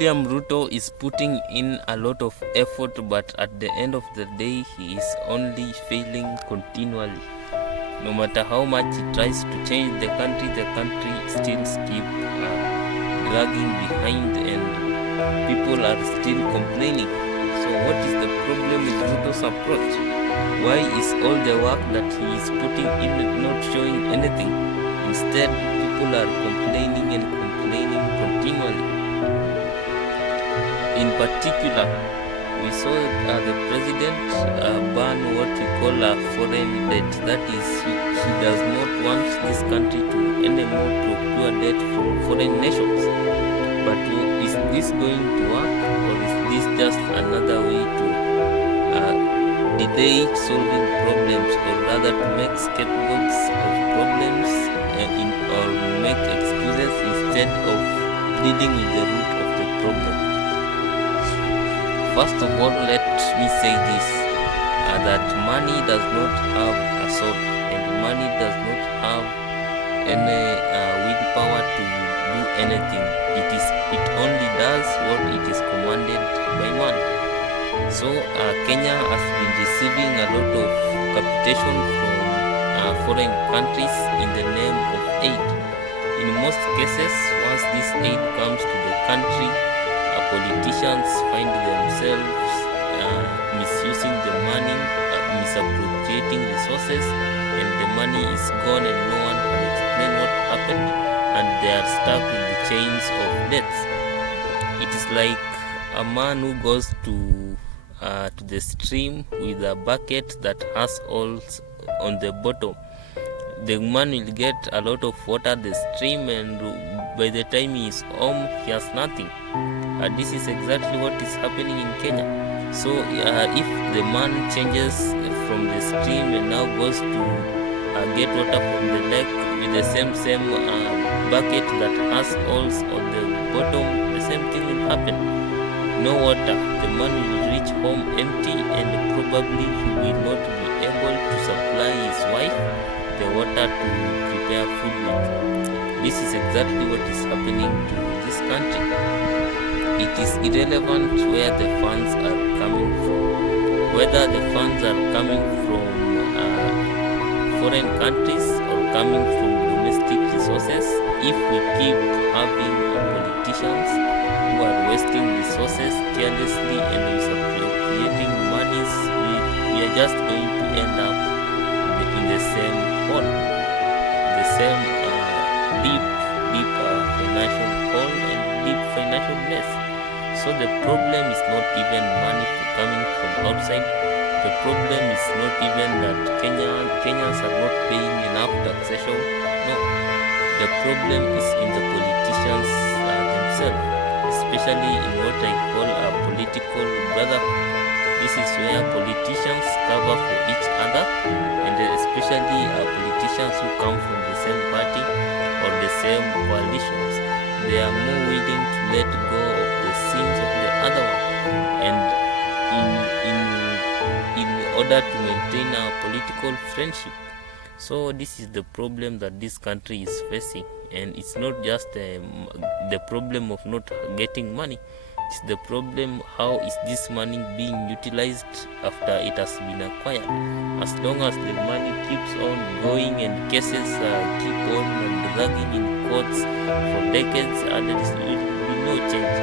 William Ruto is putting in a lot of effort, but at the end of the day, he is only failing continually. No matter how much he tries to change the country still keep dragging behind, and people are still complaining. So what is the problem with Ruto's approach? Why is all the work that he is putting in not showing anything? Instead, people are complaining and complaining continually. In particular, we saw the president ban what we call a foreign debt. That is, he does not want this country to anymore procure debt from foreign nations. But is this going to work, or is this just another way to delay solving problems, or rather to make scapegoats of problems or make excuses instead of dealing with the root of the problem? First of all, let me say this, that money does not have a soul, and money does not have any willpower to do anything. It only does what it is commanded by man. So Kenya has been receiving a lot of capitation from foreign countries in the name of aid. In most cases, once this aid comes to the country, politicians find themselves misusing the money, misappropriating resources, and the money is gone and no one can explain what happened, and they are stuck with the chains of debts. It is like a man who goes to the stream with a bucket that has holes on the bottom. The man will get a lot of water at the stream, and by the time he is home, he has nothing. This is exactly what is happening in Kenya. So if the man changes from the stream and now goes to get water from the lake with the same bucket that has holes on the bottom, the same thing will happen. No water. The man will reach home empty, and probably he will not be able to supply his wife the water to prepare food with. This is exactly what is happening to this country. It is irrelevant where the funds are coming from, whether the funds are coming from foreign countries or coming from domestic resources. If we keep having politicians who are wasting resources carelessly and misappropriating monies, we are just going to end up in the same hole, the same deep financial hole and deep financial mess. So the problem is not even money coming from outside. The problem is not even that Kenyans are not paying enough taxation. No, the problem is in the politicians themselves, especially in what I call a political brotherhood. This is where politicians cover for each other, and especially politicians who come from the same party or the same coalitions. They are more willing to let go of the sins of the other one, and in order to maintain our political friendship. So this is the problem that this country is facing, and it's not just the problem of not getting money. It's the problem, how is this money being utilized after it has been acquired. As long as the money keeps on going and cases keep on dragging in courts for decades, there will be no change.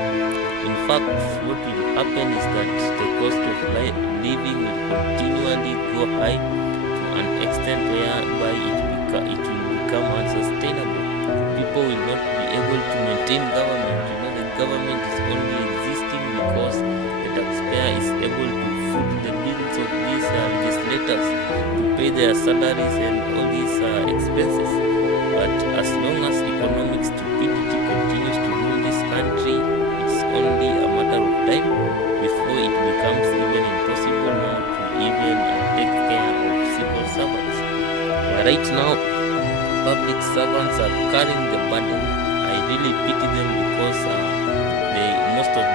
In fact, what will happen is that the cost of living will continually go high to an extent whereby it will become unsustainable. People will not be able to maintain government. The government is only existing because the taxpayer is able to foot the bills of these legislators to pay their salaries and all these expenses. But as long as economic stupidity continues to rule this country, it's only a matter of time before it becomes even impossible now to even take care of civil servants. Right now, public servants are carrying the burden. I really pity them because most of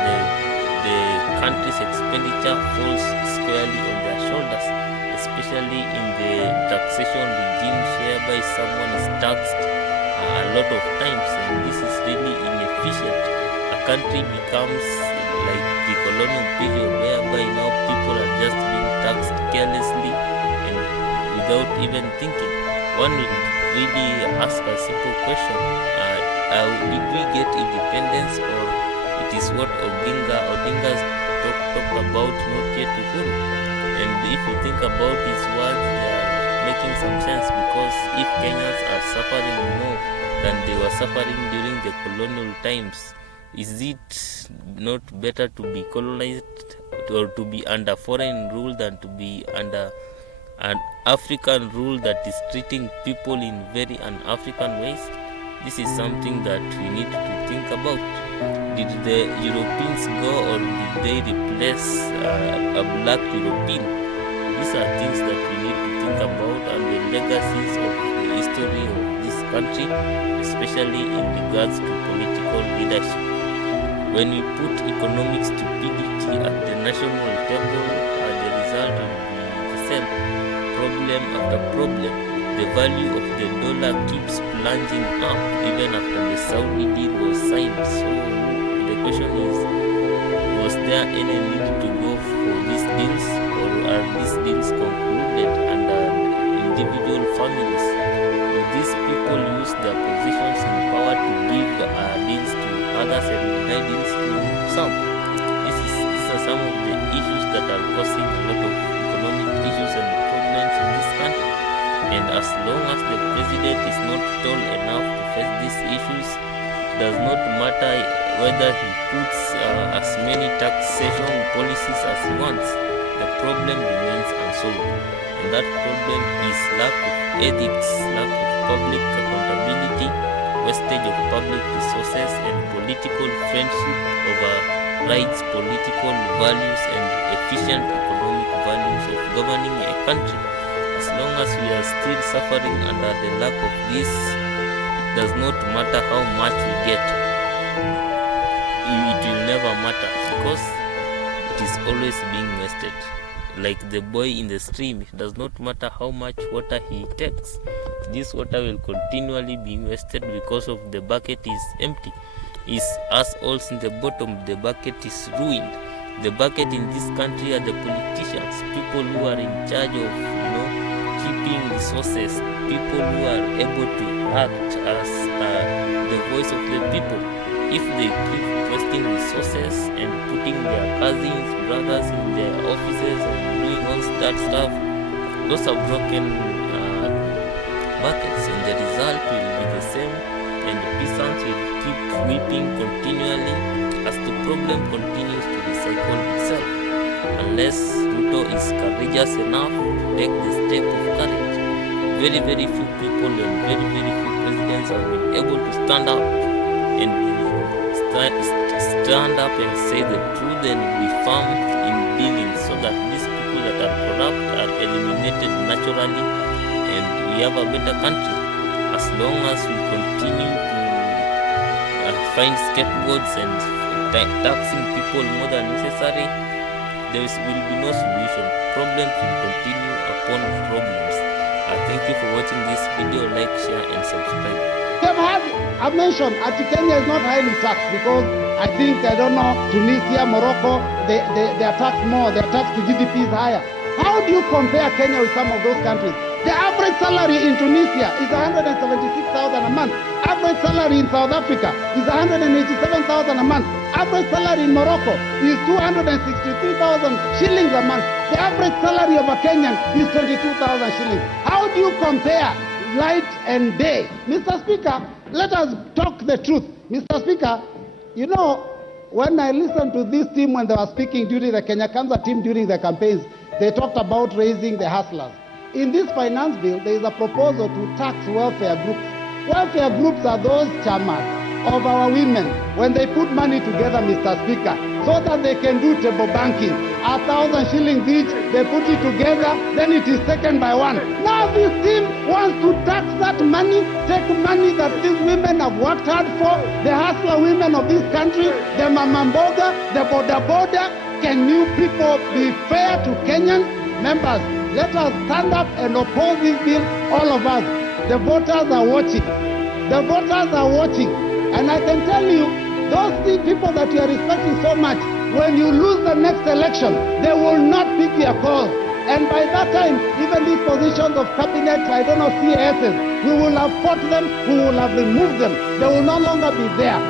the country's expenditure falls squarely on their shoulders, especially in the taxation regimes whereby someone is taxed a lot of times, and this is really inefficient. At country becomes like the colonial period, whereby now people are just being taxed carelessly and without even thinking. One will really ask a simple question: did we get independence, or it is what Odinga's talked about, not yet Uhuru? And if you think about his words, they are making some sense, because if Kenyans are suffering more than they were suffering during the colonial times, is it not better to be colonized or to be under foreign rule than to be under an African rule that is treating people in very un-African ways? This is something that we need to think about. Did the Europeans go, or did they replace a black European? These are things that we need to think about, and the legacies of the history of this country, especially in regards to political leadership. When we put economic stupidity at the national table, the result will be the same. Problem after problem. The value of the dollar keeps plunging up even after the Saudi deal was signed. So the question is, was there any need to go for these deals, or are these deals concluded under individual families? Do these people use their positions in power to give deals to others and deny deals to some? These are some of the issues that are causing a lot of economic issues and problems in this country. And as long as the president is not tall enough to face these issues, it does not matter whether he puts as many taxation policies as he wants. The problem remains unsolved, and that problem is lack of ethics, lack of public accountability, wastage of public resources, and political friendship overrides political values and efficient economic values of governing a country. As long as we are still suffering under the lack of this, it does not matter how much we get. It will never matter, because it is always being wasted. Like the boy in the stream, it does not matter how much water he takes. This water will continually be wasted because of the bucket is empty. Is as also in the bottom, the bucket is ruined. The bucket in this country are the politicians, people who are in charge of, keeping resources, people who are able to act as the voice of the people. If they keep wasting resources and putting their cousins, brothers in their offices and doing all that stuff, those are broken buckets, and the result will be the same, and the peasants will keep weeping continually as the problem continues to recycle itself. Unless Ruto is courageous enough to take the step of courage. Very, very few people and very, very few presidents have been able to stand up and say the truth and be firm in dealing, so that these people that are corrupt are eliminated naturally and we have a better country. As long as we continue to find scapegoats and taxing people more than necessary, there will be no solution. Problems will continue upon problems. Thank you for watching this video. Like, share and subscribe. I've mentioned that Kenya is not highly taxed, because I think, I don't know, Tunisia, Morocco, they are taxed more. Their tax to GDP is higher. How do you compare Kenya with some of those countries? The average salary in Tunisia is 176,000 a month. Average salary in South Africa is 187,000 a month. Average salary in Morocco is 263,000 shillings a month. The average salary of a Kenyan is 22,000 shillings. How do you compare light and day? Mr. Speaker, let us talk the truth. Mr. Speaker, when I listened to this team when they were speaking during the Kenya Kwanza team during the campaigns, they talked about raising the hustlers. In this finance bill, there is a proposal to tax welfare groups. Welfare groups are those chamas of our women when they put money together, Mr. Speaker, so that they can do table banking. 1,000 shillings each, they put it together, then it is taken by one. Now this team wants to tax that money, take money that these women have worked hard for, the hustler women of this country, the mamamboga, the boda. Can you people be fair to Kenyan members? Let us stand up and oppose this bill, all of us. The voters are watching. The voters are watching. And I can tell you, Those people that you are respecting so much, when you lose the next election, they will not pick your call. And by that time, even these positions of cabinet, I don't know, CASs, we will have fought them, we will have removed them. They will no longer be there.